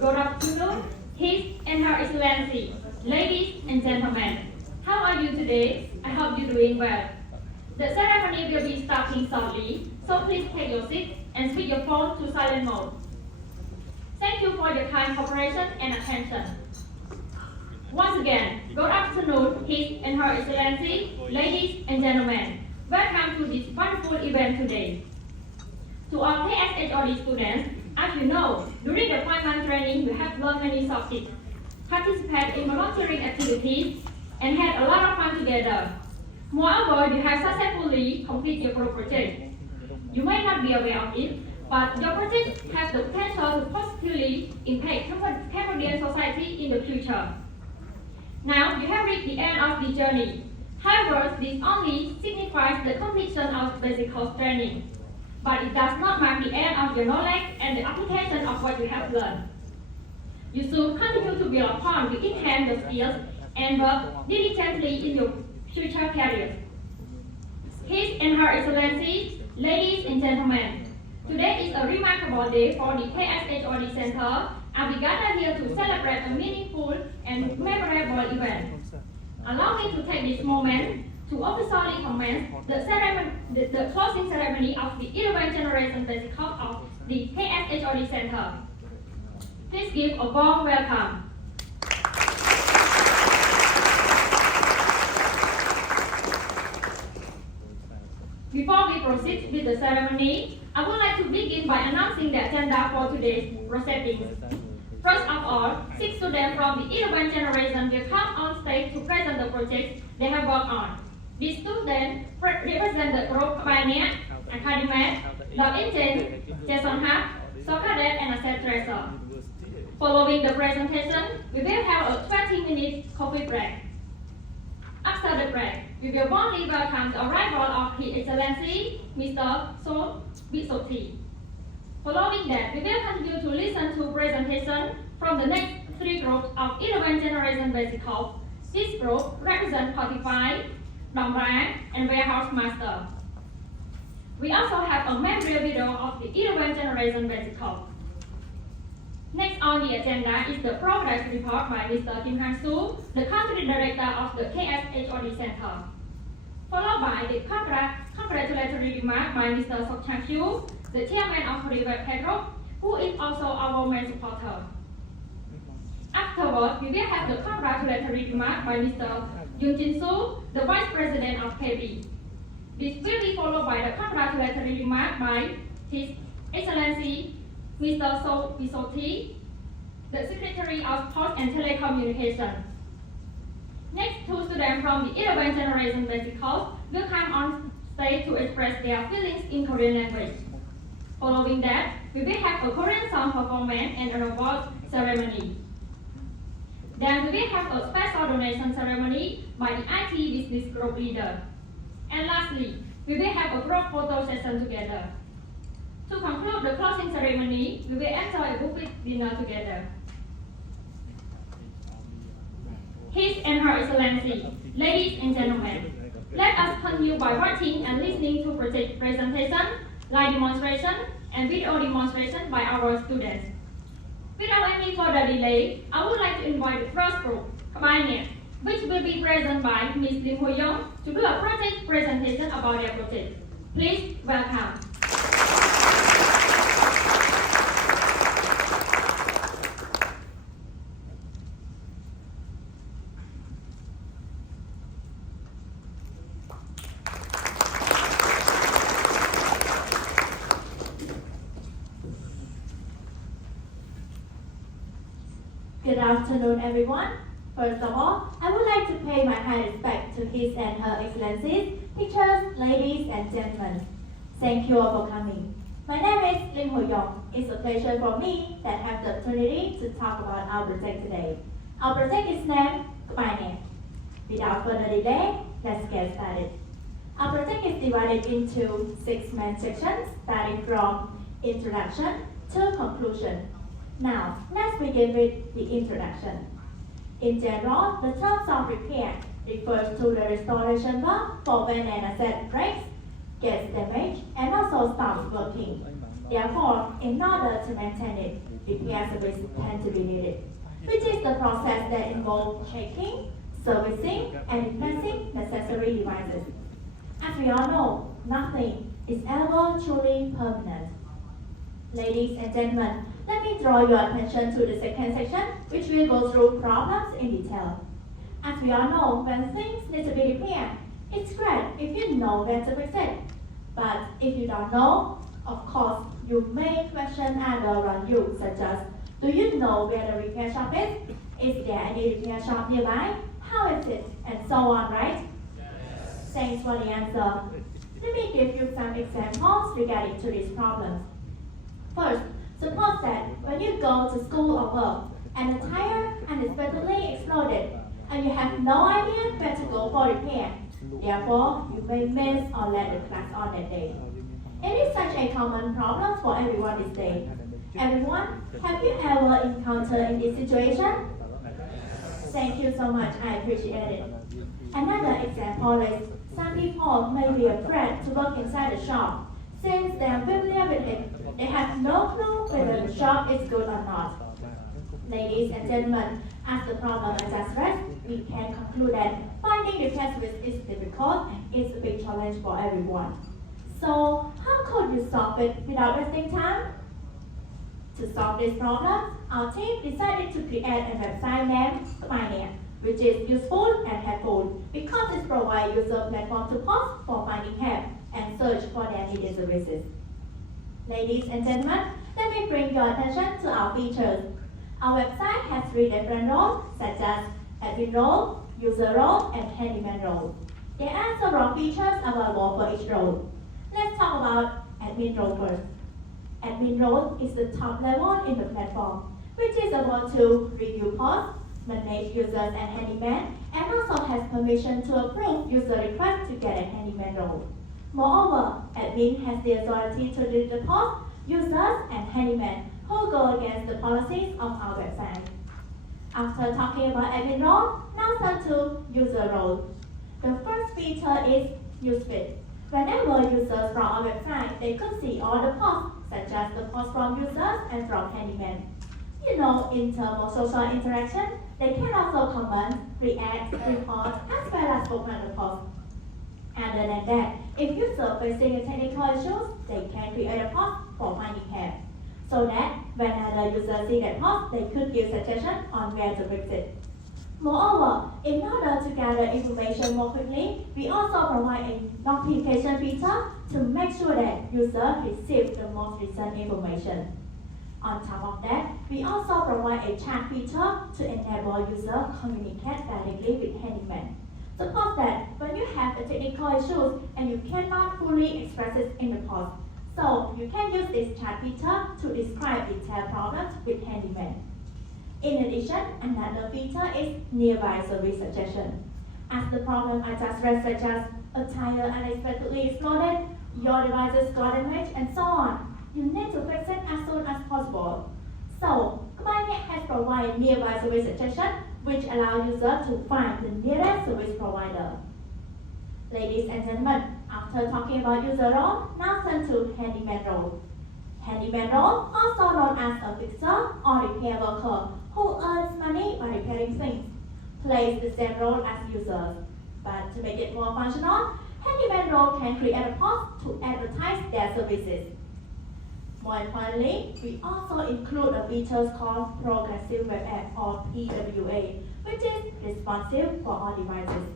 Good afternoon, His and Her Excellency, ladies and gentlemen. How are you today? I hope you're doing well. The ceremony will be starting shortly, so please take your seat and switch your phone to silent mode. Thank you for your kind cooperation and attention. Once again, good afternoon, His and Her Excellency, ladies and gentlemen. Welcome to this wonderful event today. To our KSHRD students, as you know, during the Part1 training, you have learned many soft skills, participated in volunteering activities, and had a lot of fun together. Moreover, you have successfully completed your project. You may not be aware of it, but your project has the potential to positively impact Cambodian society in the future. Now, you have reached the end of the journey. However, this only signifies the completion of basic course training. But it does not mark the end of your knowledge and the application of what you have learned. You should continue to build upon to enhance your skills and work diligently in your future careers. His and Her Excellencies, ladies and gentlemen, today is a remarkable day for the KSHRD Center, and we gather here to celebrate a meaningful and memorable event. Allow me to take this moment to officially commence the closing ceremony of the 11th generation basic course of the KSHRD Center. Please give a warm welcome. Before we proceed with the ceremony, I would like to begin by announcing the agenda for today's proceedings. First of all, 6 students from the 11th generation will come on stage to present the projects they have worked on. These students represent the group Pioneer, Academic, Love Engine, Jason Hart, Soccer Dev, and Asset Tracer. Following the presentation, we will have a 20-minute coffee break. After the break, we will warmly welcome the arrival of His Excellency, Mr. So Bisoti. Following that, we will continue to listen to presentation from the next 3 groups of 11th generation basic course. This group represents 45, Domra, and Warehouse Master. We also have a memorial video of the 11th generation basic course. Next on the agenda is the progress report by Mr. Kim Han-soo, the Country Director of the KSHRD Center, followed by the congratulatory remark by Mr. Sok Chang-kyu, the Chairman of River Group, who is also our main supporter. Afterwards, we will have the congratulatory remark by Mr. Yoon Jin-soo, the Vice President of KB. This will be followed by the congratulatory remark by His Excellency Mr. So Bisoti, the Secretary of Post and Telecommunications. Next, 2 students from the 11th generation basic course will come on stage to express their feelings in Korean language. Following that, we will have a Korean song performance and an award ceremony. Then we will have a special donation ceremony by the IT business group leader. And lastly, we will have a group photo session together. To conclude the closing ceremony, we will enjoy a buffet dinner together. His and Her Excellency, ladies and gentlemen, let us continue by watching and listening to project presentation, live demonstration, and video demonstration by our students. Without any further delay, I would like to invite the first group, Pioneer, which will be presented by Ms. Lim Ho-young to do a project presentation about their project. Please welcome. Good afternoon, everyone. First of all, I would like to pay my high respect to His and Her Excellencies, teachers, ladies and gentlemen. Thank you all for coming. My name is Lim Ho-young. It's a pleasure for me that have the opportunity to talk about our project today. Our project is named Pioneer. Without further delay, let's get started. Our project is divided into 6 main sections, starting from introduction to conclusion. Now, let's begin with the introduction. In general, the term of repair refers to the restoration work for when an asset breaks, gets damaged, and also stops working. Therefore, in order to maintain it, repair service tend to be needed, which is the process that involves checking, servicing, and replacing necessary devices. As we all know, nothing is ever truly permanent. Ladies and gentlemen, let me draw your attention to the second section, which will go through problems in detail. As we all know, when things need to be repaired, it's great if you know where to fix it. But if you don't know, of course, you may question others around you, such as, do you know where the repair shop is? Is there any repair shop nearby? How is it? And so on, right? Yes. Thanks for the answer. Let me give you some examples regarding to these problems. First, suppose that when you go to school or work, and a tire unexpectedly exploded, and you have no idea where to go for repair. Therefore, you may miss or let the class on that day. It is such a common problem for everyone these days. Everyone, have you ever encountered in this situation? Thank you so much, I appreciate it. Another example is some people may be afraid to work inside the shop. Since they are familiar with it, they have no clue whether the shop is good or not. Ladies and gentlemen, as the problem I just read, we can conclude that finding repair service is difficult and it's a big challenge for everyone. So, how could you solve it without wasting time? To solve this problem, our team decided to create a website named Pioneer, which is useful and helpful because it provides user platform to post for finding help and search for their needed services. Ladies and gentlemen, let me bring your attention to our features. Our website has 3 different roles, such as admin role, user role, and handyman role. There are several features available for each role. Let's talk about admin role first. Admin role is the top level in the platform, which is able to review posts, manage users and handyman, and also has permission to approve user requests to get a handyman role. Moreover, admin has the authority to delete the posts, users, and handyman who go against the policies of our website. After talking about admin role, now turn to user role. The first feature is newsfeed. Whenever users from our website, they could see all the posts, such as the posts from users and from handyman. You know, in terms of social interaction, they can also comment, react, report, as well as book on the post. Other than that, if users are facing a technical issues, they can create a post for finding help, so that when other users see that post, they could give suggestions on where to fix it. Moreover, in order to gather information more quickly, we also provide a notification feature to make sure that users receive the most recent information. On top of that, we also provide a chat feature to enable users communicate directly with handyman. Suppose that when you have a technical issue and you cannot fully express it in the post, so you can use this chat feature to describe detailed problems with handyman. In addition, another feature is nearby service suggestion. As the problem I just read, such as a tire unexpectedly exploded, your devices got damaged, and so on, you need to fix it as soon as possible. So, Pioneer has provided nearby service suggestion, which allows users to find the nearest service provider. Ladies and gentlemen, after talking about user role, now turn to handyman role. Handyman role, also known as a fixer or repair worker who earns money by repairing things, plays the same role as users. But to make it more functional, handyman role can create a post to advertise their services. More importantly, we also include a feature called Progressive Web App or PWA, which is responsive for all devices.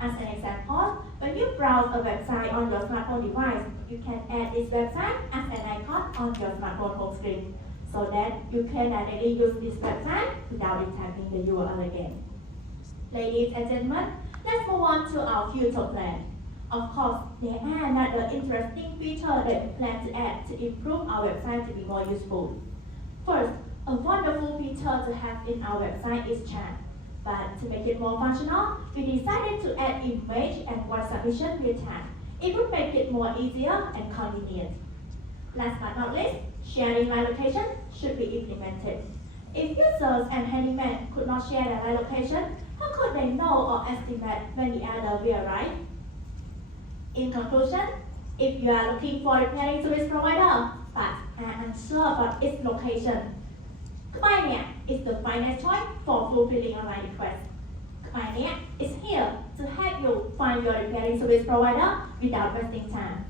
As an example, when you browse a website on your smartphone device, you can add this website as an icon on your smartphone home screen, so that you can directly use this website without retyping the URL again. Ladies and gentlemen, let's move on to our future plan. Of course, there are another interesting feature that we plan to add to improve our website to be more useful. First, a wonderful feature to have in our website is chat. But to make it more functional, we decided to add image and voice submission via chat. It would make it more easier and convenient. Last but not least, sharing live location should be implemented. If users and handymen could not share their live location, how could they know or estimate when the other will arrive? In conclusion, if you are looking for a repairing service provider but are unsure about its location, Pioneer is the finest choice for fulfilling online requests. Pioneer is here to help you find your repairing service provider without wasting time.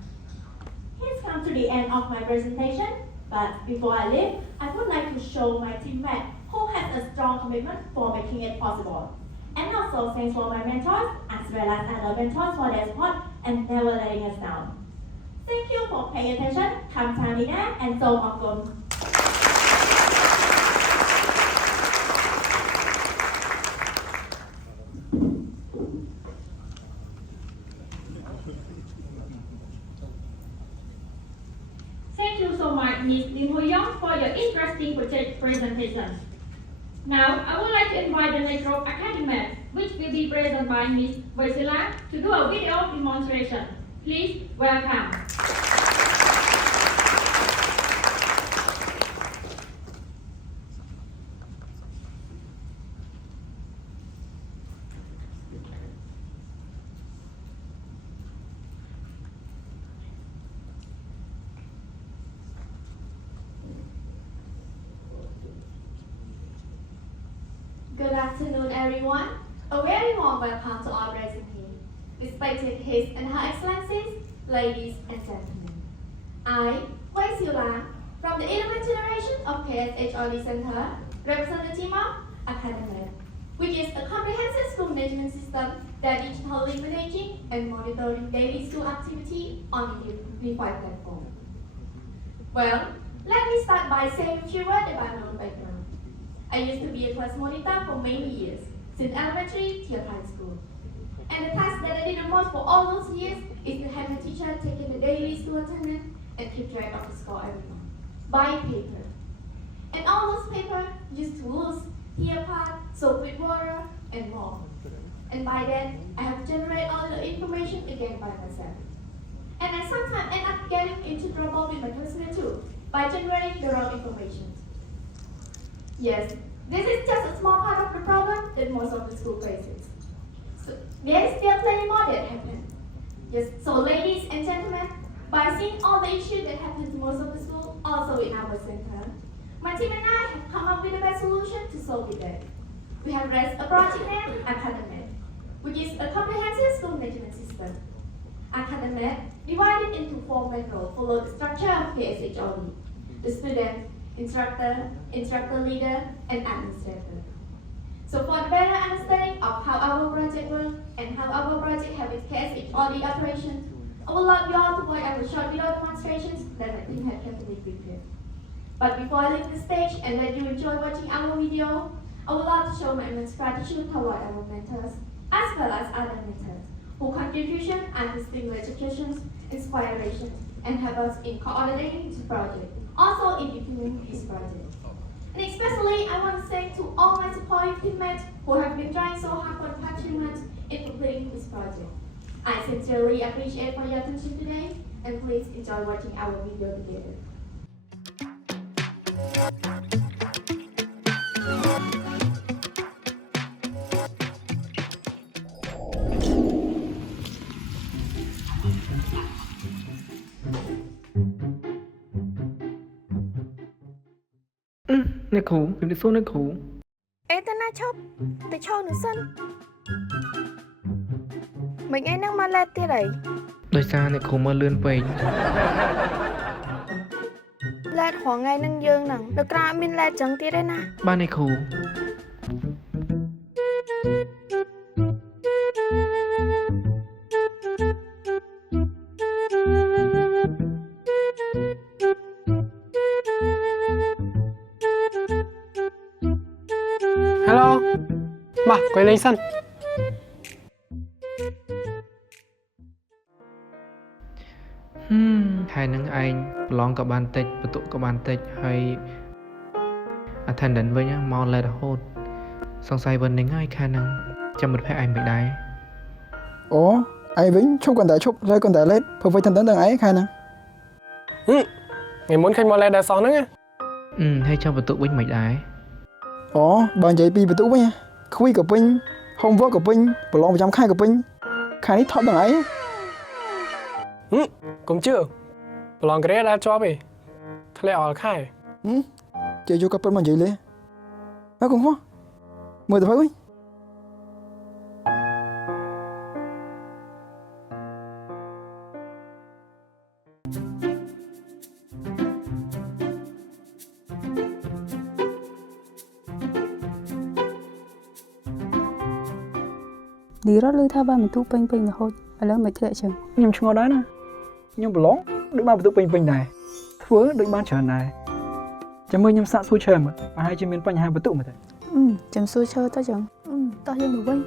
Here's come to the end of my presentation, but before I leave, I would like to show my teammate who has a strong commitment for making it possible. And also thanks for my mentors as well as other mentors for their support and never letting us down. Thank you for paying attention. 감사합니다 and so on. Thank you so much, Ms. Lim Ho Young, for your interesting presentation. Now, I would like to invite the next group academic, which will be presented by Ms. Vaisila, to do a video demonstration. Please welcome. Good afternoon, everyone. A very warm welcome to all present here, respected His and Her Excellencies, ladies and gentlemen. I, Wei Xiu-Lang, from the 11th generation of KSHRD Center, represent the team of Academic, which is a comprehensive school management system that digitally managing and monitoring daily school activity on a unified platform. Well, let me start by saying a few words about my own background. I used to be a class monitor for many years, since elementary till high school. And the task that I did the most for all those years is to have my teacher taking the daily school attendance and keep track of the score every month, by paper. And all those papers used to lose, tear apart, soak with water, and more. And by then, I have generated all the information again by myself. And I sometimes end up getting into trouble with my classmates too, by generating the wrong information. Yes, this is just a small part of the problem that most of the school faces. So there is still plenty more that happen. Yes, so ladies and gentlemen, by seeing all the issues that happen to most of the school, also in our center, my team and I have come up with the best solution to solve it. We have raised a project named Academic, which is a comprehensive school management system. Academic divided into 4 main roles follow the structure of KSHRD: the student, instructor leader, and administrator. So for the better understanding of how our project works and how our project have its KSHRD operations, I would love you all to watch our short video demonstrations that my team had carefully prepared. But before I leave the stage and let you enjoy watching our video, I would love to show my immense gratitude toward our mentors, as well as other mentors, whose contribution and distinguished education, inspiration, and help us in coordinating this project, also in implementing this project. And especially, I want to thank to all my supportive teammates who have been trying so hard for the past 2 months in completing this project. I sincerely appreciate for your attention today, and please enjoy watching our video together. Nè khủ, đừng đi xuống nè khủ. Ê ta na chốc, ta chốc nữa sân. Mình ai năng mà lẹt tia đấy. ដោយសារអ្នកគ្រូមើលលឿនពេក Lẹt khoảng ngày năng dương nằng, được ra mình lẹt chẳng tia đấy na. បាទអ្នកគ្រូ Hello, bà, quay lên sân. ខែហ្នឹងឯងប្រឡងក៏បានតិចបន្ទុកក៏បានតិចហើយ attendance វិញមក late រហូតសង្ស័យវិញហ្នឹងហើយខែហ្នឹងចាំមិត្តភ័ក្ដិឯងមិនដែរ Ủa, ai Vĩnh chúc còn tại chúc rơi còn tại lết phục vụ thân tấn từng ấy khai nè. Ngày muốn khanh mò lẹ đá xó nữa nghe. ហើយចាំបន្ទុកវិញមិនដែរ Ủa, bạn chạy pi bị tụ với nha. Khui của Pinh, hôm vợ của Pinh, bỏ lòng vào trong khai của Pinh. Khai nít thọt từng ấy. Cũng chưa. Lòng cái đá cho bì. Thật lẽ ở khai. Chạy vô cặp bên mà chạy lê. Nó cũng có. Mời tôi phải. Đi rót lư tha ba mình thu pênh pênh là hốt, ở lớn mày thế chừng. Nhưng chúng nó đấy nè. Nhưng bà lóng, đừng ban tụ bình này. Thưa đừng ban chờ này. Chẳng mơ nhâm sạ xui chờ mà hai chân miền bánh hai bà tụ mà thế. Chấm xui chơi ta chừng. Ta hiên đủ vinh.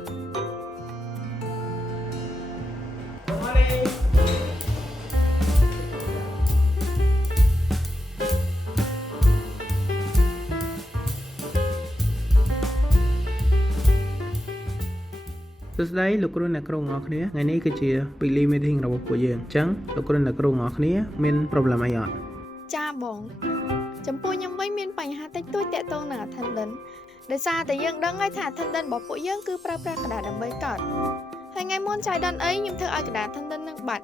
Today, look around the crowd ngọc nia. Ngày nay cái chia bị li meeting rồi của dương. Chẳng look around the crowd ngọc nia. Min problem ai ạ? Cha bóng chấm pui nhâm với miên bánh hà tách tôi tệ tông nà thân đấn. Để xa tại dương đấng ai thả thân đấn bỏ phụ dương cứ pra pra cả đà đầm bấy cọt. Hai ngày muốn trái đấn ấy nhưng thơ ai cả đà thân đấn nâng bạch.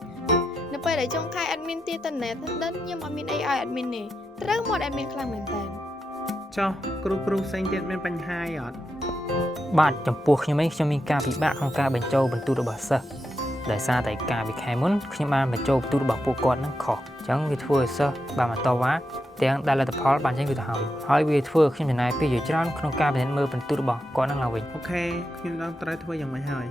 Nếu bây để trong khai admin tia tân nè thân đấn nhưng admin AI admin nè. Rất một admin khlang mềm tàn. Cho, crew xanh tiết men bánh hai ạ. បាទចំពោះខ្ញុំឯងខ្ញុំមានការពិបាកក្នុងការបញ្ចូលបន្ទូរបស់សិស្សដោយសារតែការវិខែមុនខ្ញុំបានបញ្ចូលបន្ទូរបស់ពួកគាត់នឹងខុសអញ្ចឹងវាធ្វើឲ្យសិស្សបានបន្តវ៉ាទាំងដែលលទ្ធផលបានចេញវាទៅហើយវាធ្វើឲ្យខ្ញុំចំណាយពេលច្រើនក្នុងការពិនិត្យមើលបន្ទូរបស់គាត់នឹងឡើងវិញអូខេខ្ញុំនឹងត្រូវធ្វើយ៉ាងម៉េចហើយ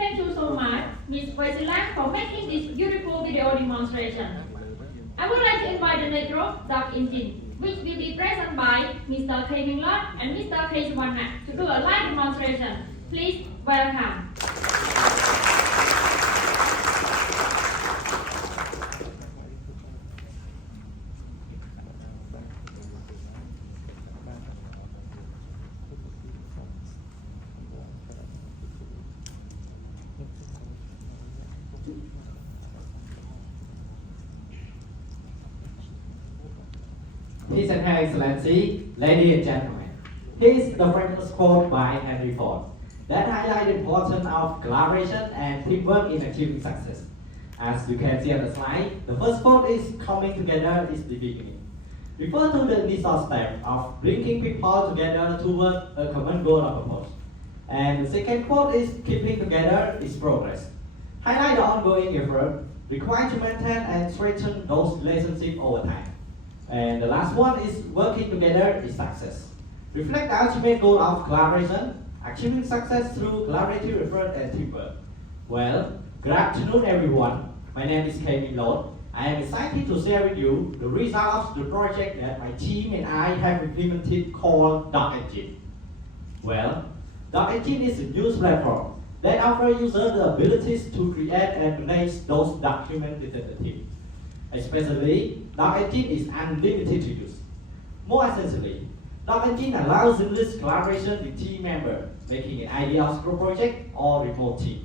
Thank you so much, Ms. Vaisilan, for making this beautiful video demonstration. I would like to invite the next group, Doc Engine, which will be present by Mr. K. Minglot and Mr. K. Swanak to do a live demonstration. Please welcome. His and Her Excellency, ladies and gentlemen, here's the famous quote by Henry Ford that highlights the importance of collaboration and teamwork in achieving success. As you can see on the slide, the first quote is coming together is the beginning. Refer to the initial step of bringing people together toward a common goal or purpose. And the second quote is keeping together is progress. Highlight the ongoing effort required to maintain and strengthen those relationships over time. And the last one is working together is success. Reflect the ultimate goal of collaboration, achieving success through collaborative effort and teamwork. Well, good afternoon everyone. My name is K. Minglot. I am excited to share with you the results of the project that my team and I have implemented called Doc Engine. Well, Doc Engine is a news platform that offers users the abilities to create and manage those documents within the team. Especially, Doc Engine is unlimited to use. More essentially, Doc Engine allows seamless collaboration with team members, making it ideal group project or remote team.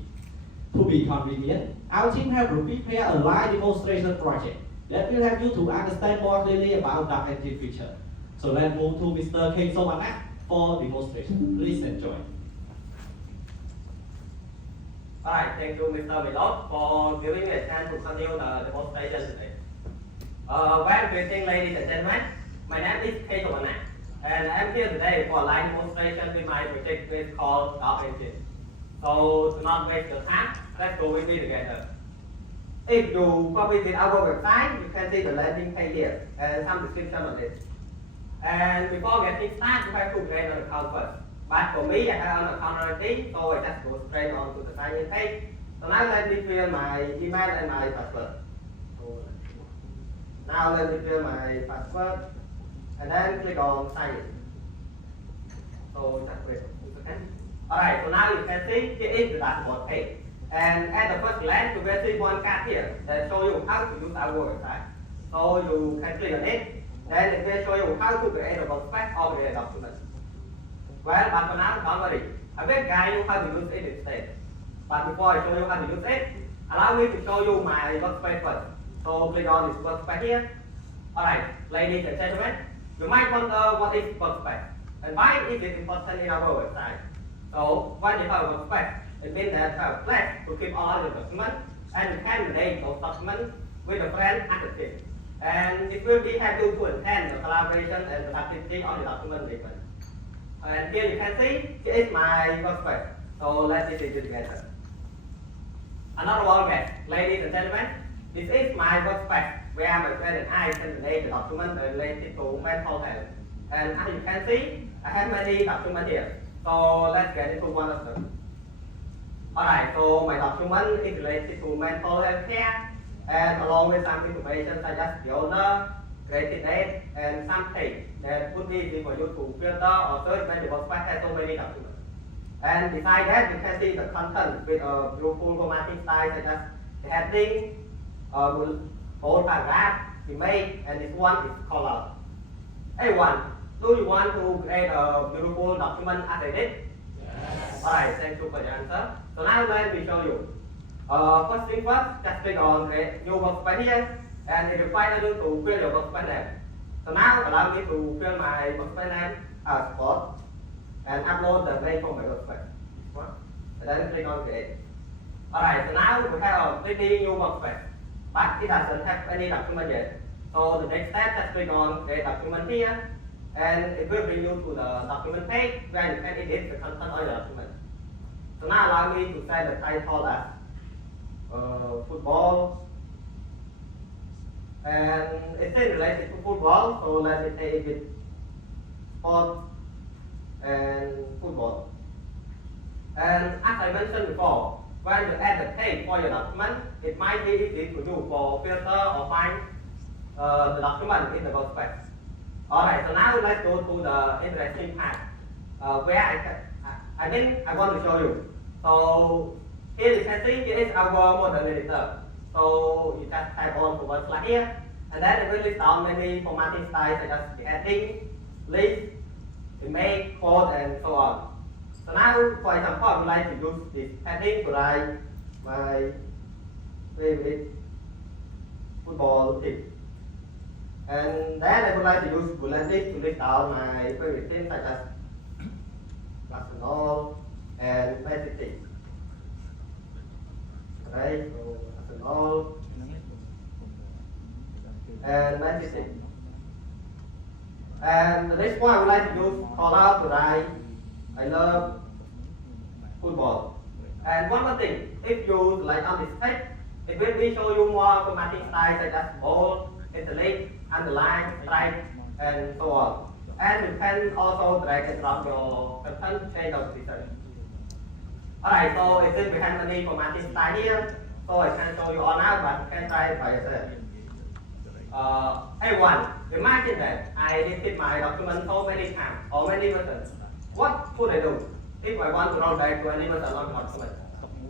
To be convenient, our team have prepared a live demonstration project that will help you to understand more clearly about Doc Engine feature. So let's move to Mr. KSHRD for demonstration. Please enjoy. Alright, thank you Mr. Milot for giving me a chance to continue the demonstration today. Well, greeting ladies and gentlemen, my name is KSHRD and I'm here today for a live demonstration with my project which called Doc Engine. So to not waste your time, let's go with me together. If you go visit our website, you can see the landing page here and some description on it. And before getting started, you have to create an account first. But for me, I have an account already, so I just go straight on to the sign-in page. So now let me fill my email and my password. So now let me fill my password and then click on sign in. So just wait a second. Alright, so now you can see here is the dashboard page. And at the first glance, you will see one card here that shows you how to use our website. So you can click on it, then it will show you how to create a workspace or create a document. Well, but for now, don't worry. I will guide you how to use it instead. But before I show you how to use it, allow me to show you my workspace first. So click on this workspace here. Alright, ladies and gentlemen, you might wonder what is workspace and why is it important in our website. So when you have a workspace, it means that you have a place to keep all your documents and you can manage those documents with a friend and a team. And it will be help you to enhance the collaboration and productivity on the document management. And here you can see, here is my workspace. So let's see it together. Another one again, ladies and gentlemen, this is my workspace where my friend and I can manage the document related to mental health. And as you can see, I have many documents here. So let's get into one of them. Alright, so my document is related to mental health care and along with some information such as the owner, created date, and some text that would be easy for you to filter or search when the workspace has so many documents. And beside that, you can see the content with a beautiful formatting style such as the heading, whole paragraph, image, and this one is call out. Everyone, do you want to create a beautiful document as I did? Yes. Alright, thank you for the answer. So now let me show you. First thing first, just click on create new workspace here, and it requires you to fill your workspace name. So now allow me to fill my workspace name as spot and upload the name from my workspace. And then click on create. Alright, so now we have a pretty new workspace, but it doesn't have any document yet. So the next step, just click on create document here, and it will bring you to the document page where you can edit the content of the document. So now allow me to set the title as football, and it's still related to football, so let me take it sport and football. And as I mentioned before, when you add the page for your document, it might be easy to do for filter or find the document in the workspace. Alright, so now let's go to the interesting part where I want to show you. So here you can see here is our model editor. So you just type on forward slash here, and then it will list down many formatting styles such as the heading, list, image, quote, and so on. So now, for example, I would like to use this heading to write my favorite football team. And then I would like to use bullet list to list down my favorite teams such as Arsenal and Man City. Right, so Arsenal and Man City. And the next one I would like to use call out to write I love football. And one more thing, if you like on this page, it will be show you more formatting styles such as bold, italic, underline, stripe, and so on. And you can also drag and drop your content change of position. Alright, so since we have many formatting style here, so I can show you all now, but you can try it by yourself. Everyone, imagine that I did my document so many times or many versions. What could I do if I want to roll back to any version of the document?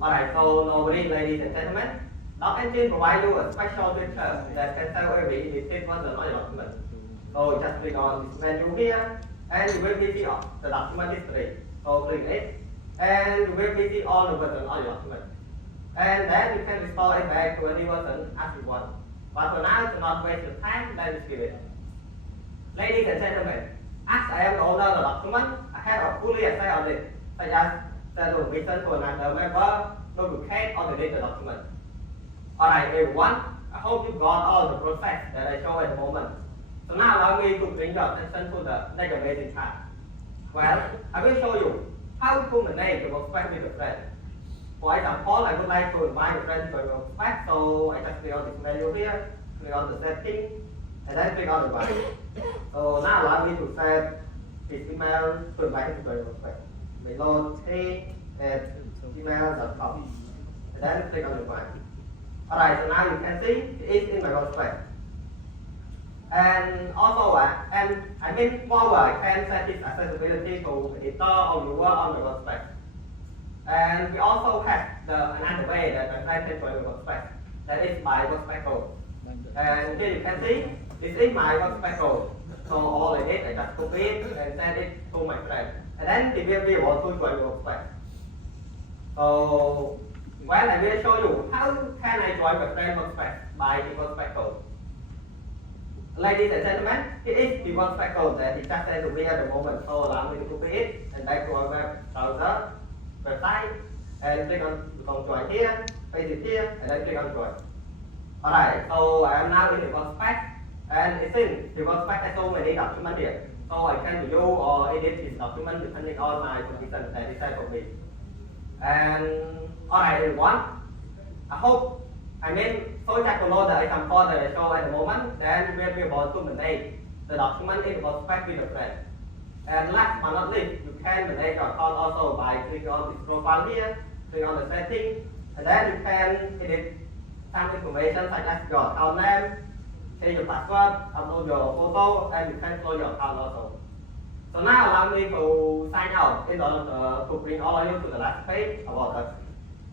Alright, so nobody, ladies and gentlemen, Doc Engine provides you a special feature that can save every edited version of your document. So just click on this menu here, and you will see the document history. So click it, and you will see all the versions of your document. And then you can restore it back to any version as you want. But for now, to not waste your time, let me skip it. Ladies and gentlemen, as I am the owner of the document, I have a fully access on it, such as the reason to another member, duplicate or delete the document. Alright everyone, I hope you got all the process that I show at the moment. So now allow me to bring your attention to the next amazing part. Well, I will show you how to manage the workspace with a friend. For example, I would like to invite a friend to your workspace, so I just click on this menu here, click on the setting, and then click on invite. So now allow me to set his email to invite him to your workspace. melot@gmail.com, and then click on invite. Alright, so now you can see it is in my workspace. And also, moreover, I can set its accessibility to editor or viewer on the workspace. And we also have another way that I can join the workspace. That is my workspace code. And here you can see this is my workspace code. So all I did, I just copy it and send it to my friend. And then he will be able to join the workspace. So well, I will show you how can I join my friend workspace by the workspace code. Ladies and gentlemen, it is the workspace code that it just sent to me at the moment. So allow me to copy it and back to our web browser, website, and click on join here, paste it here, and then click on join. Alright, so I am now in the workspace, and it seems the workspace has so many documents here. So I can view or edit this document depending on my permission that is set for me. And alright everyone, I hope so just follow the example that I show at the moment, then we'll be able to manage the document in the workspace with a friend. And last but not least, you can manage your account also by clicking on this profile here, click on the setting, and then you can edit some information such as your account name, change your password, upload your photo, and you can close your account also. So now allow me to sign out in order to bring all of you to the last page about us.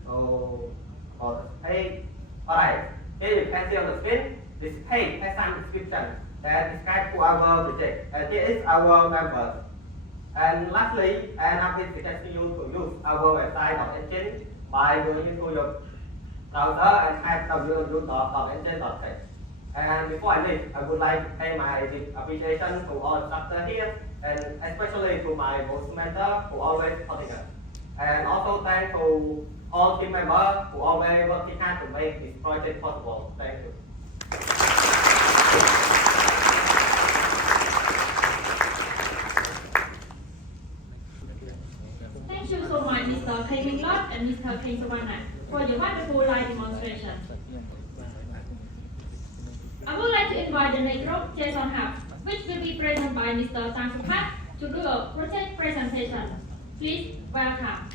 So for the page, alright, here you can see on the screen, this page has some description that describes to our project, and here is our members. And lastly, I'm suggesting you to use our website .engine by going into your browser and type www.engine.tech. And before I leave, I would like to pay my appreciation to all instructors here, and especially to my boss mentor who always supporting us. And also thank to all team members who always working hard to make this project possible. Thank you. Thank you so much, Mr. K. and Mr. K. for your wonderful live demonstration. I would like to invite the next group, Jason Hub, which will be presented by Mr. Tang Supat to do a project presentation. Please welcome.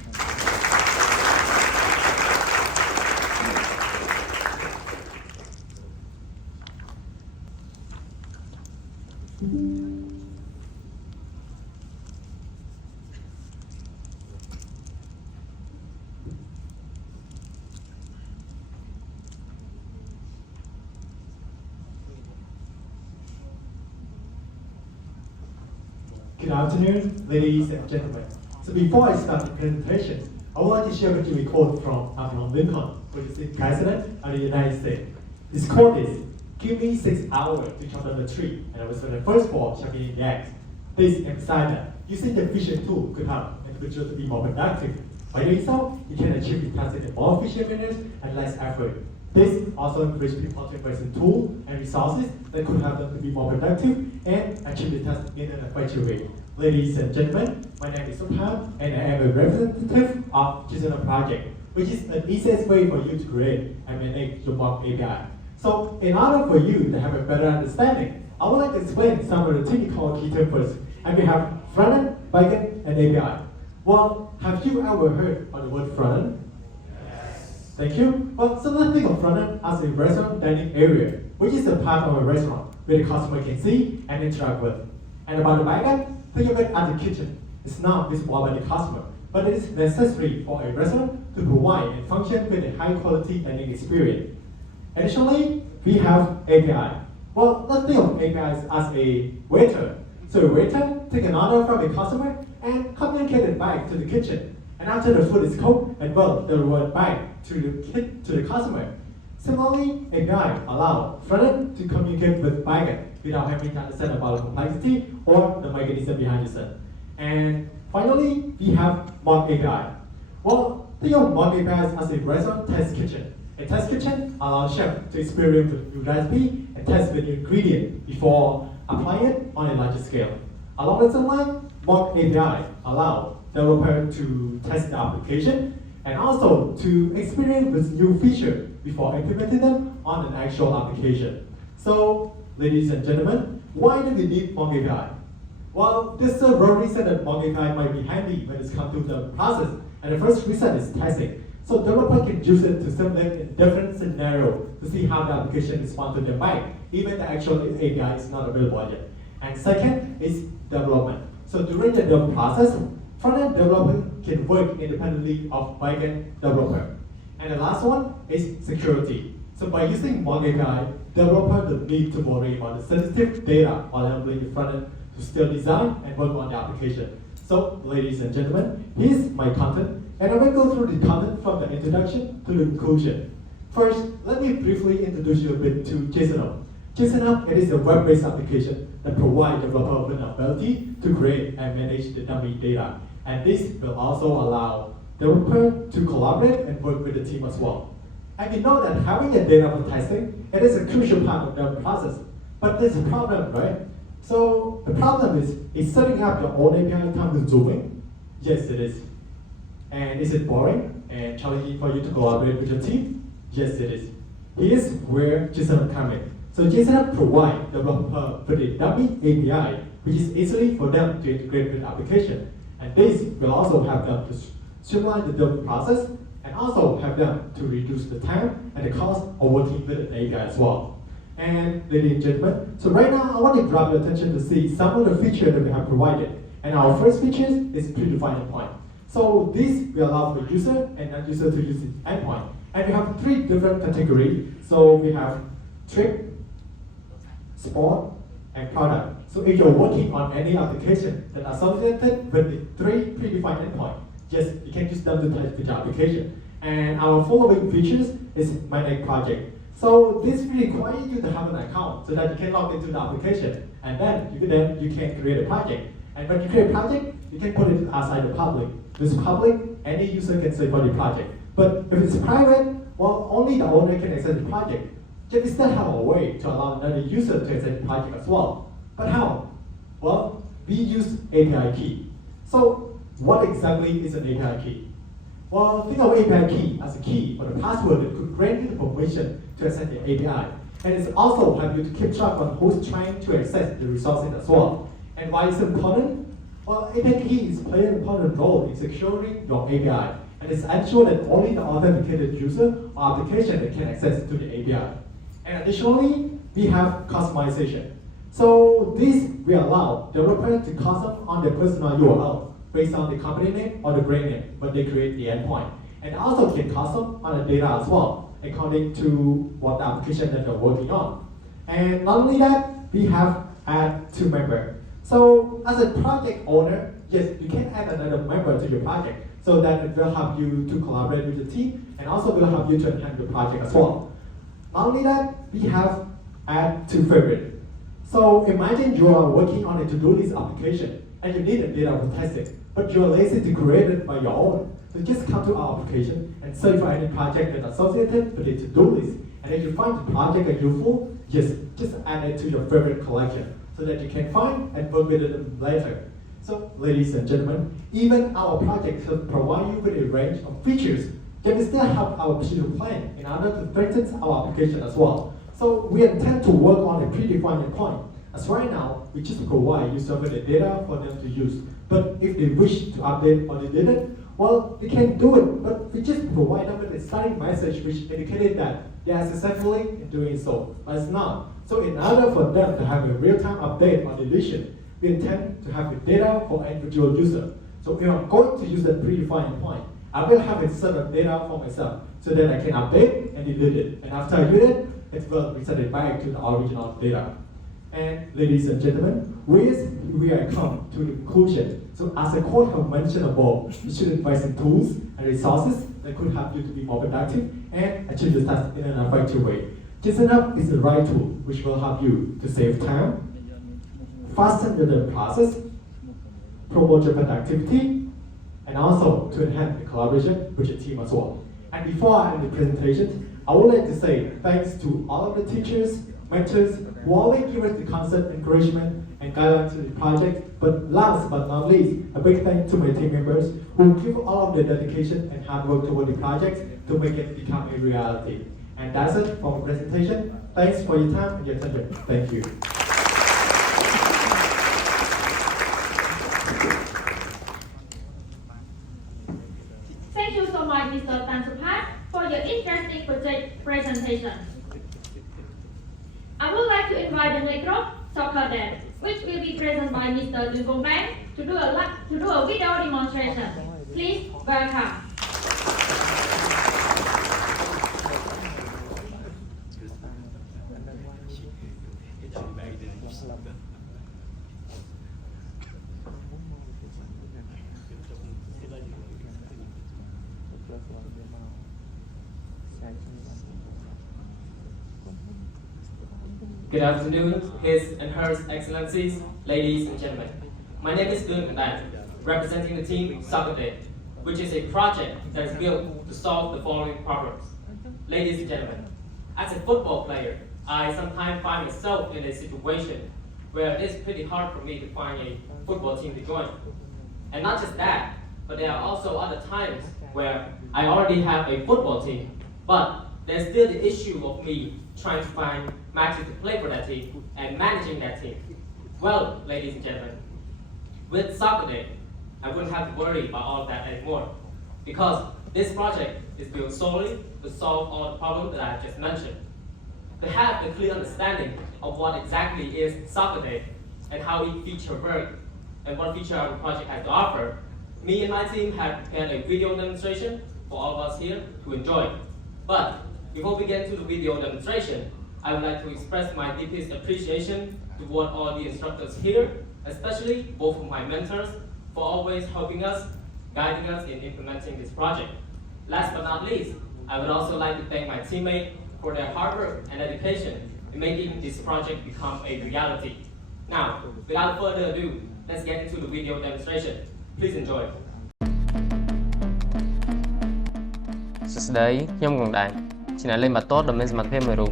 Good afternoon, ladies and gentlemen. So before I start the presentation, I would like to share with you a quote from Abraham Lincoln, who is the President of the United States. This quote is, "Give me 6 hours to chop down the tree, and I will spend the first ball chopping in the axe." This emphasizes that using the efficient tool could help individuals to be more productive. By doing so, you can achieve the task in a more efficient manner and less effort. This also encourages people to invest in tools and resources that could help them to be more productive and achieve the task in an effective way. Ladies and gentlemen, my name is Subhan, and I am a representative of Chisholm Project, which is an easiest way for you to create and manage your mock API. So in order for you to have a better understanding, I would like to explain some of the technical key terms first. And we have front-end, back-end, and API. Well, have you ever heard of the word front-end? Yes. Thank you. Well, so let's think of front-end as a restaurant dining area, which is a part of a restaurant where the customer can see and interact with. And about the back-end, think of it as a kitchen. It's not visible by the customer, but it is necessary for a restaurant to provide and function with a high-quality dining experience. Additionally, we have API. Well, let's think of APIs as a waiter. So a waiter take an order from a customer and communicate it back to the kitchen. And after the food is cooked, it will deliver back to the customer. Similarly, API allow front-end to communicate with back-end without having to understand about the complexity or the mechanism behind the scene. And finally, we have mock API. Well, think of mock APIs as a restaurant test kitchen. A test kitchen allows chefs to experiment with new recipe and test the new ingredient before applying it on a larger scale. Along the same line, mock API allow developer to test the application and also to experiment with new features before implementing them on an actual application. So, ladies and gentlemen, why do we need mock API? Well, this already said that mock API might be handy when it comes to the process, and the first reason is testing. So developer can use it to simulate in different scenarios to see how the application responds to their back, even the actual API is not available yet. And second is development. So during the development process, front-end developer can work independently of back-end developer. And the last one is security. So by using mock API, developer don't need to worry about the sensitive data while enabling the front-end to still design and work on the application. So, ladies and gentlemen, here's my content, and I will go through the content from the introduction to the conclusion. First, let me briefly introduce you a bit to JSON. JSON it is a web-based application that provides developer with the ability to create and manage the dummy data. And this will also allow developer to collaborate and work with the team as well. And we know that having the data for testing, it is a crucial part of the process. But there's a problem, right? So the problem is setting up your own API time-consuming? Yes, it is. And is it boring and challenging for you to collaborate with your team? Yes, it is. Here's where JSON comes in. So JSON provides developer with a dummy API, which is easily for them to integrate with the application. And this will also help them to streamline the development process and also help them to reduce the time and the cost of working with the API as well. And ladies and gentlemen, so right now I want to grab your attention to see some of the features that we have provided. And our first feature is predefined endpoint. So this will allow for user and non-user to use the endpoint. And we have three different categories. So we have trip, sport, and product. So if you're working on any application that are associated with the three predefined endpoints, yes, you can use them to test the application. And our following features is manage project. So this requires you to have an account so that you can log into the application, and then you can create a project. And when you create a project, you can put it outside the public. With public, any user can say for the project. But if it's private, well, only the owner can access the project. Yet we still have a way to allow another user to access the project as well. But how? Well, we use API key. So what exactly is an API key? Well, think of API key as a key or the password that could grant you the permission to access the API. And it's also help you to keep track on who's trying to access the resources as well. And why it's important? Well, API keys play an important role in securing your API. And it's ensure that only the authenticated user or application that can access to the API. And additionally, we have customization. So this will allow developers to custom on their personal URL based on the company name or the brand name when they create the endpoint. And also can custom on the data as well, according to what the application that they're working on. And not only that, we have add to member. So as a project owner, yes, you can add another member to your project so that it will help you to collaborate with the team and also will help you to enhance the project as well. Not only that, we have add to favorite. So imagine you are working on a to-do list application and you need a data for testing, but you're lazy to create it by your own. So just come to our application and search for any project that's associated with the to-do list. And if you find the project is useful, just add it to your favorite collection so that you can find and work with it later. So ladies and gentlemen, even our project will provide you with a range of features that will still help our business plan in order to strengthen our application as well. So we intend to work on a predefined endpoint. As right now, we just provide users with the data for them to use. But if they wish to update or delete it, Well, they can do it, but we just provide them with a starting message which indicated that they are successfully in doing so, but it's not. So in order for them to have a real-time update on deletion, we intend to have the data for individual user. So if I'm going to use the predefined point, I will have a set of data for myself so that I can update and delete it. And after I do it, it will reset it back to the original data. And ladies and gentlemen, we are come to the conclusion. So as the court have mentioned above, you should invest in tools and resources that could help you to be more productive and achieve the task in an effective way. GisenUp is the right tool which will help you to save time, fasten your learning process, promote your productivity, and also to enhance the collaboration with your team as well. And before I end the presentation, I would like to say thanks to all of the teachers, mentors, who always give us the constant encouragement and guidance to the project. But last but not least, a big thank to my team members who give all of their dedication and hard work toward the project to make it become a reality. And that's it for my presentation. Thanks for your time and your attention. Thank you. Thank you so much, Mr. Tan Supat, for your interesting project presentation. I would like to invite the next group, Soccer Dance, which will be presented by Mr. Dun Gong Bang to do a video demonstration. Please welcome. Good afternoon, His and Hers Excellencies, ladies and gentlemen. My name is Dun Gong Bang, representing the team Soccer Day, which is a project that is built to solve the following problems. Ladies and gentlemen, as a football player, I sometimes find myself in a situation where it is pretty hard for me to find a football team to join. And not just that, but there are also other times where I already have a football team, but there's still the issue of me trying to find matches to play for that team and managing that team. Well, ladies and gentlemen, with Soccer Day, I wouldn't have to worry about all of that anymore, because this project is built solely to solve all the problems that I have just mentioned. To have a clear understanding of what exactly is Soccer Day and how each feature works and what feature our project has to offer, me and my team have prepared a video demonstration for all of us here to enjoy. But before we get to the video demonstration, I would like to express my deepest appreciation toward all the instructors here, especially both of my mentors, for always helping us, guiding us in implementing this project. Last but not least, I would also like to thank my teammates for their hard work and dedication in making this project become a reality. Now, without further ado, let's get into the video demonstration. Please enjoy. សួស្តីខ្ញុំកងដែរជាអ្នកលេងបាល់ទាត់ដ៏មានសមត្ថភាពមួយរូប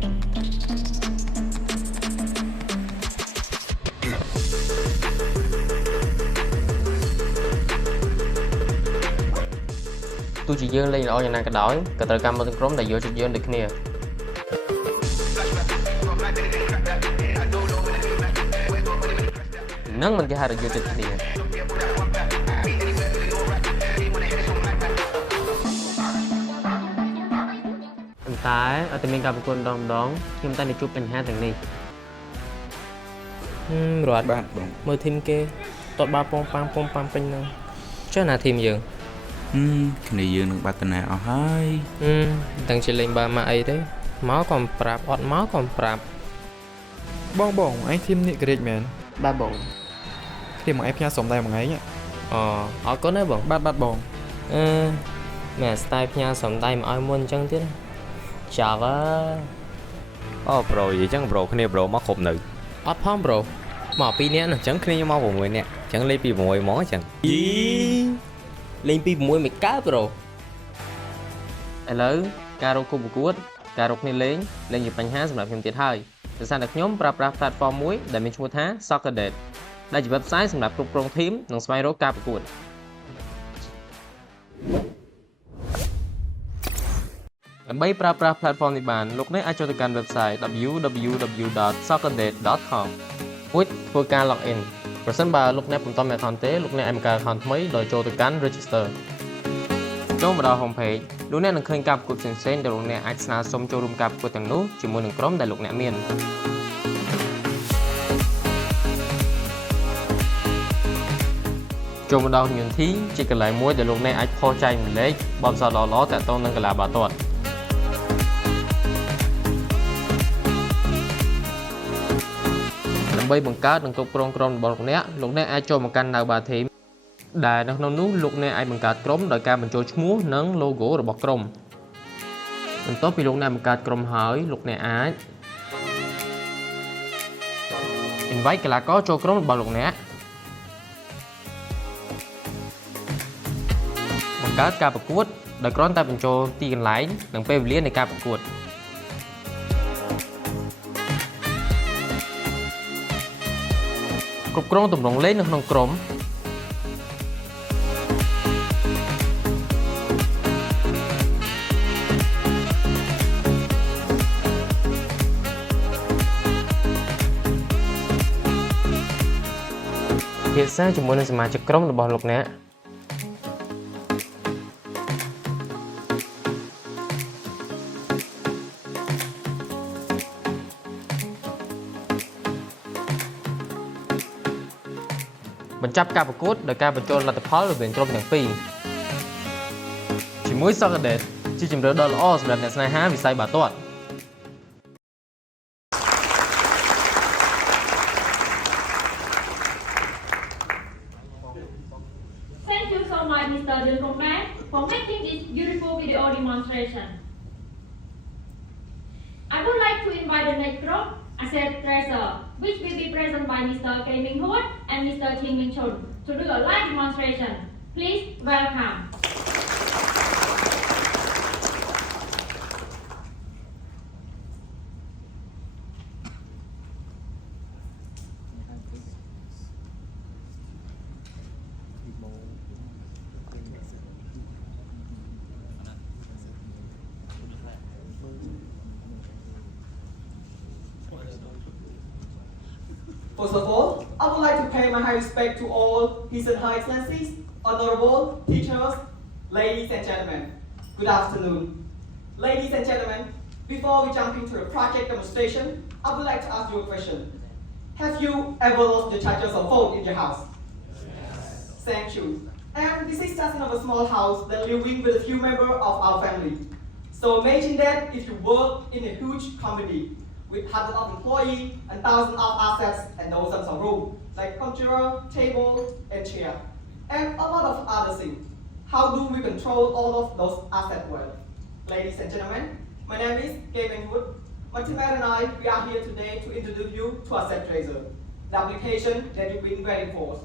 ទោះជាយើងលេងល្អយ៉ាងណាក៏ដោយក៏ត្រូវការមិត្តក្រុមដែលយល់ចិត្តយើងដូចគ្នានឹងមិនគេហៅថាយល់ចិត្តគ្នាតែអត់តែមានការប្រកួតម្ដងខ្ញុំតែជួបបញ្ហាទាំងនេះរត់បាទបងមើលធីមគេតតបាល់ពងប៉ាំពេញហ្នឹងចុះណាធីមយើងគ្នាយើងនឹងបាត់តាណាអស់ហើយទាំងជាលេងបាល់មកអីទេមកក៏ប្រាប់អត់មកក៏ប្រាប់បងឯងធីមនេះក្រិចមែនបាទបងគ្នាមកឯងផ្ញើសុំតែមួយថ្ងៃអរគុណណាបងបាទបងមែនស្ទាយផ្ញើសុំតែមកឲ្យមុនអញ្ចឹងទៀតចាវ៉ាអូប្រូនិយាយចឹងប្រូគ្នាប្រូមកគ្រប់នៅអត់ផងប្រូមក2នាក់អញ្ចឹងគ្នាខ្ញុំមក6នាក់អញ្ចឹងលេងពី6ហ្មងអញ្ចឹងលេងពី6មិនកើតប្រូឥឡូវការរកគូប្រកួតការរកគ្នាលេងជាបញ្ហាសម្រាប់ខ្ញុំទៀតហើយដោយសារតែខ្ញុំប្រើប្រាស់ platform មួយដែលមានឈ្មោះថា Soccer Date ដែលជា website សម្រាប់គ្រប់គ្រងធីមនិងស្វែងរកការប្រកួតដើម្បីប្រើប្រាស់ platform នេះបានលោកអ្នកអាចចូលទៅកាន់ website www.soccerdate.com រួចធ្វើការ login ប្រសិនបើលោកអ្នកពុំទាន់មាន account ទេលោកអ្នកអាចបង្កើត account ថ្មីដោយចូលទៅកាន់ register ចូលមកដល់ homepage លោកអ្នកនឹងឃើញការប្រកួតផ្សេងៗដែលលោកអ្នកអាចស្នើសុំចូលរួមការប្រកួតទាំងនោះជាមួយនឹងក្រុមដែលលោកអ្នកមានចូលមកដល់ community ជាកន្លែងមួយដែលលោកអ្នកអាចផុសចែករំលែកបទពិសោធន៍ល្អៗទាក់ទងនឹងកីឡាបាល់ទាត់ដើម្បីបង្កើតនិងគ្រប់គ្រងក្រុមរបស់លោកអ្នកអាចចូលមកកាន់នៅ Bar Team ដែលនៅក្នុងនោះលោកអ្នកអាចបង្កើតក្រុមដោយការបញ្ចូលឈ្មោះនិង logo របស់ក្រុមបន្ទាប់ពីលោកអ្នកបង្កើតក្រុមហើយលោកអ្នកអាច invite កីឡាករចូលក្រុមរបស់លោកអ្នកបង្កើតការប្រកួតដោយគ្រាន់តែបញ្ចូលទីកន្លែងនិងពេលវេលានៃការប្រកួតគ្រប់គ្រងទម្រង់លេងនៅក្នុងក្រុមភាសាជាមួយនឹងសមាជិកក្រុមរបស់លោកអ្នកបញ្ចប់ការប្រកួតដោយការបញ្ចូលលទ្ធផលរវាងក្រុមទាំងពីរជាមួយ Soccer Date ជាជម្រើសដ៏ល្អសម្រាប់អ្នកស្នេហាវិស័យបាល់ទាត់ Thank you so much, Mr. Dungkongman, for making this beautiful video demonstration. I would like to invite the next group, Asset Treasure, which will be present by Mr. Kay Minh Hood and Mr. Ching Minh Chun to do a live demonstration. Please welcome. First of all, I would like to pay my high respect to all His and Her Excellencies, honorable teachers, ladies and gentlemen. Good afternoon. Ladies and gentlemen, before we jump into the project demonstration, I would like to ask you a question. Have you ever lost your chargers or phone in your house? Yes. Thank you. And this is just another small house that living with a few members of our family. So imagine that if you work in a huge company with hundreds of employees and thousands of assets and dozens of rooms, like computer, table, and chair, and a lot of other things. How do we control all of those assets well? Ladies and gentlemen, my name is Kevin Wood. My teammate and I, we are here today to introduce you to Asset Tracer, the application that you've been waiting for.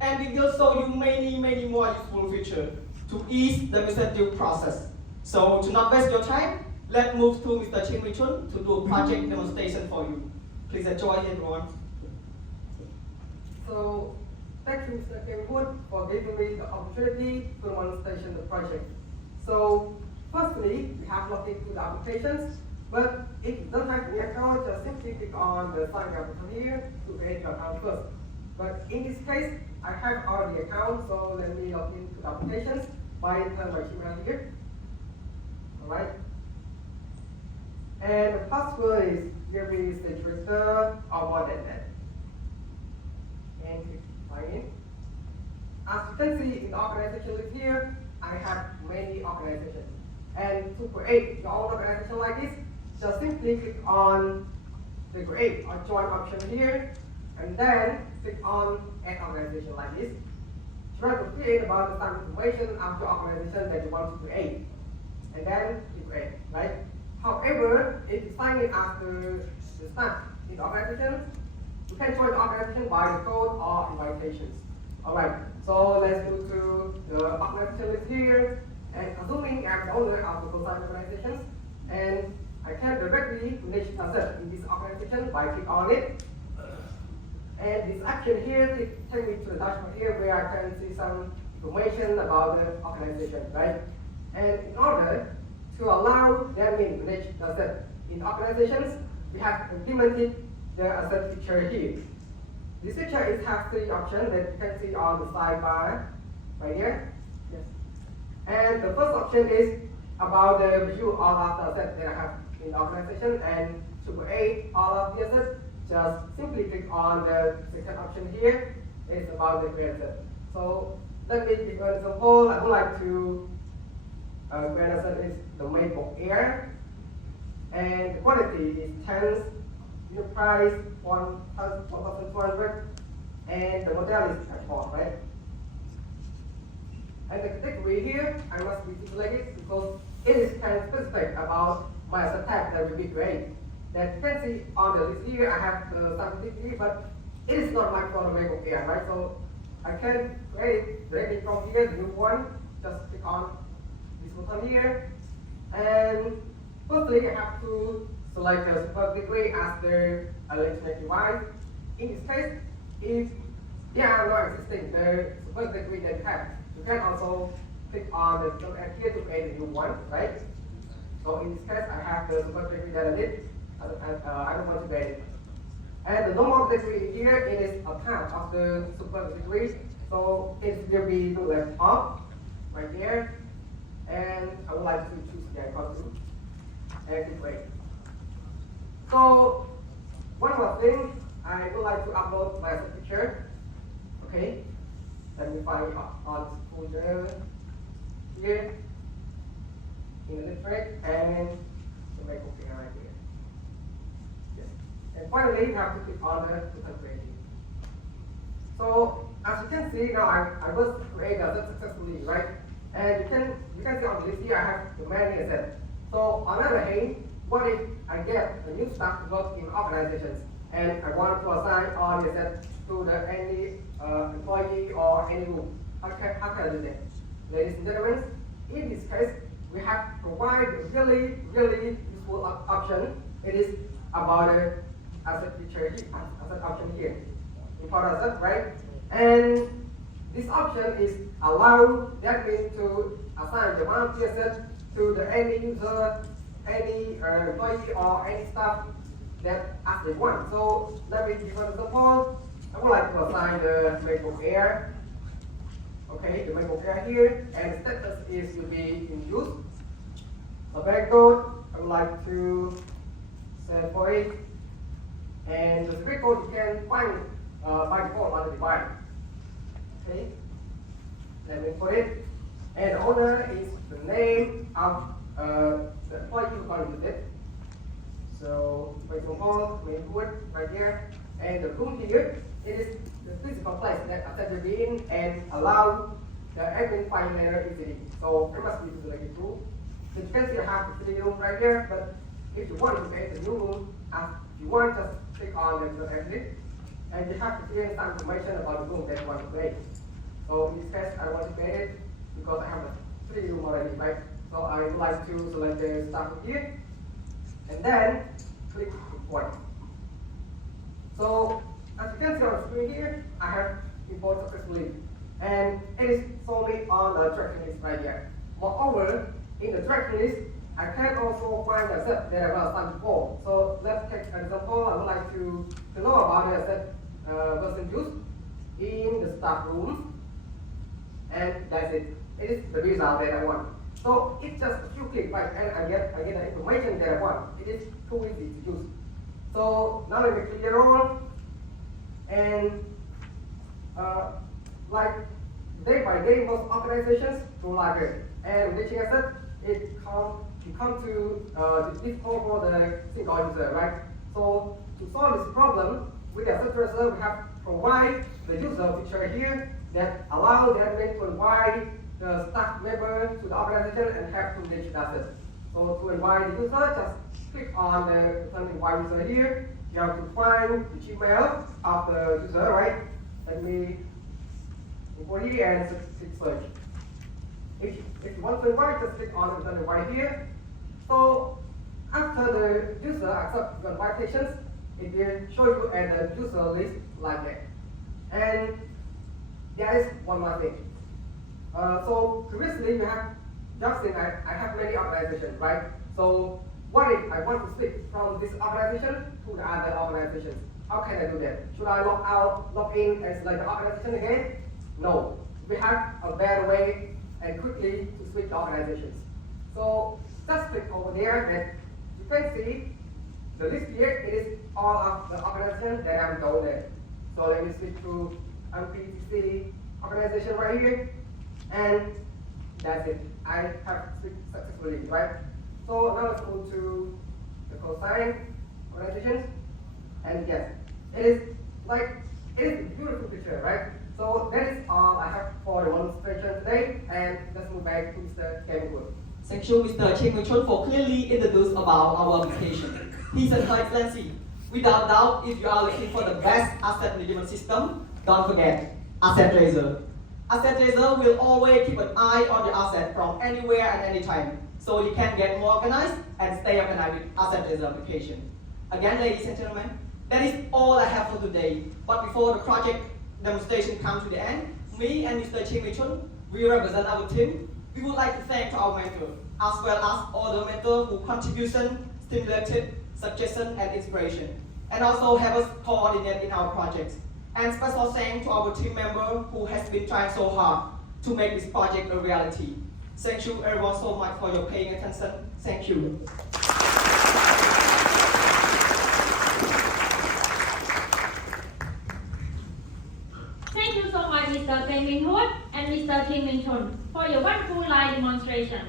And we will show you many more useful features to ease the administrative process. So to not waste your time, let's move to Mr. Ching Minh Chun to do a project demonstration for you. Please enjoy everyone. So, thank you Mr. Kevin Wood for giving me the opportunity to demonstration the project. So, firstly, we have looked into the applications, but if you don't have the account, just simply click on the sign up button here to create your account first. But in this case, I have already account, so let me log into the applications by entering my email here. Alright. And the password is give me stage register or more than that. And click sign in. As you can see in the organization list here, I have many organizations. And to create your own organization like this, just simply click on the create or join option here, and then click on add organization like this. Try to create about the some information of the organization that you want to create, and then click create, right? However, if you sign in after the start in the organization, you can join the organization by the code or invitations. Alright, so let's go to the organization list here, and assuming I'm the owner of the consigned organizations, and I can directly manage asset in this organization by click on it. And this action here take me to the dashboard here where I can see some information about the organization, right? And in order to allow them to manage the asset in organizations, we have implemented the asset feature here. This feature is have three options that you can see on the sidebar right here. Yes. And the first option is about the review all of the assets that I have in the organization, and Super 8, all of the assets, just simply click on the second option here. It's about the creator. So let me give an example. I would like to creator is the MacBook Air, and the quantity is 10, unit price 1,200, and the model is Part1, right? And the category here, I must be selected because it is kind of specific about my asset type that will be created. That you can see on the list here, I have the category, but it is not my for the MacBook Air, right? So I can create it directly from here, the new one. Just click on this button here, and firstly, I have to select the category as the electronic device. In this case, if they are not existing, the category that you have, you can also click on the button here to create a new one, right? So in this case, I have the category that I need. I don't want to create it. And the normal category here, it is a part of the super category. So it will be the left off right here. And I would like to choose the icon too. And click create. So one more thing, I would like to upload my picture. Okay. Let me find it on folder here in electric and the MacBook Air right here. And finally, you have to click on the creating. So as you can see now, I was created successfully, right? And you can see on the list here, I have the many assets. So on the other hand, what if I get a new staff to work in organizations and I want to assign all the assets to any employee or any group? How can I do that? Ladies and gentlemen, in this case, we have provided a really useful option. It is about the asset feature asset option here. Import asset, right? And this option is allow that means to assign the one asset to the any user, any employee or any staff that as they want. So let me give an example. I would like to assign the MacBook Air. Okay, the MacBook Air here, and the status is will be in use. The background, I would like to set for it. And the secret code you can find by default on the device. Okay, let me put it. And the owner is the name of the employee who's going to use it. So, for example, we put right here. And the room here, it is the physical place that asset will be in and allow the admin file manager easily. So, it must be selected too. So, you can see I have the 3 room right here, but if you want to create a new room, as you want, just click on the exit, and you have to fill in some information about the room that you want to create. So in this case, I want to create it because I have a 3 room already, right? So I would like to select the start here, and then click import. So as you can see on the screen here, I have import successfully, and it is solely on the tracking list right here. Moreover, in the tracking list, I can also find the asset that I was done before. So let's take an example. I would like to know about the asset version used in the staff room, and that's it. It is the result that I want. So it's just a few clicks, right? And I get the information that I want. It is too easy to use. So now let me clear all, and like day by day, most organizations do library and reaching asset. It come to difficult for the single user, right? So to solve this problem, with the asset tracer, we have provide the user feature here that allow the admin to invite the staff member to the organization and have to reach the asset. So to invite the user, just click on the button invite user here. You have to find the Gmail of the user, right? Let me import here and click search. If you want to invite, just click on the button invite here. So after the user accepts the invitations, it will show you at the user list like that. And there is one more thing. So previously we have just seen I have many organizations, right? So what if I want to switch from this organization to the other organizations? How can I do that? Should I log out, log in, and select the organization again? No. We have a better way and quickly to switch the organizations. So just click over there that you can see the list here. It is all of the organizations that I'm down there. So let me switch to MPTC organization right here, and that's it. I have switched successfully, right? So now let's go to the cosine organizations, and yes, it is a beautiful picture, right? So that is all I have for the demonstration today, and let's move back to Mr. Kevin Wood. Thank you, Mr. Ching Chun, for clearly introducing about our application. His and Her Excellency, without doubt, if you are looking for the best asset management system, don't forget Asset Tracer. Asset Tracer will always keep an eye on the asset from anywhere and anytime, so you can get more organized and stay organized with Asset Tracer application. Again, ladies and gentlemen, that is all I have for today. But before the project demonstration comes to the end, me and Mr. Ching Chun, we represent our team. We would like to thank our mentor, as well as all the mentors who contribution, stimulated, suggestion, and inspiration, and also have us coordinate in our projects. And special thanks to our team member who has been trying so hard to make this project a reality. Thank you everyone so much for your paying attention. Thank you. Thank you so much, Mr. Kang Min Hood and Mr. Ching Min Chun, for your wonderful live demonstration.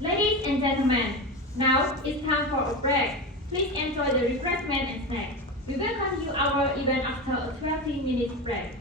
Ladies and gentlemen, now it's time for a break. Please enjoy the refreshment and snacks. We will continue our event after a 20-minute break.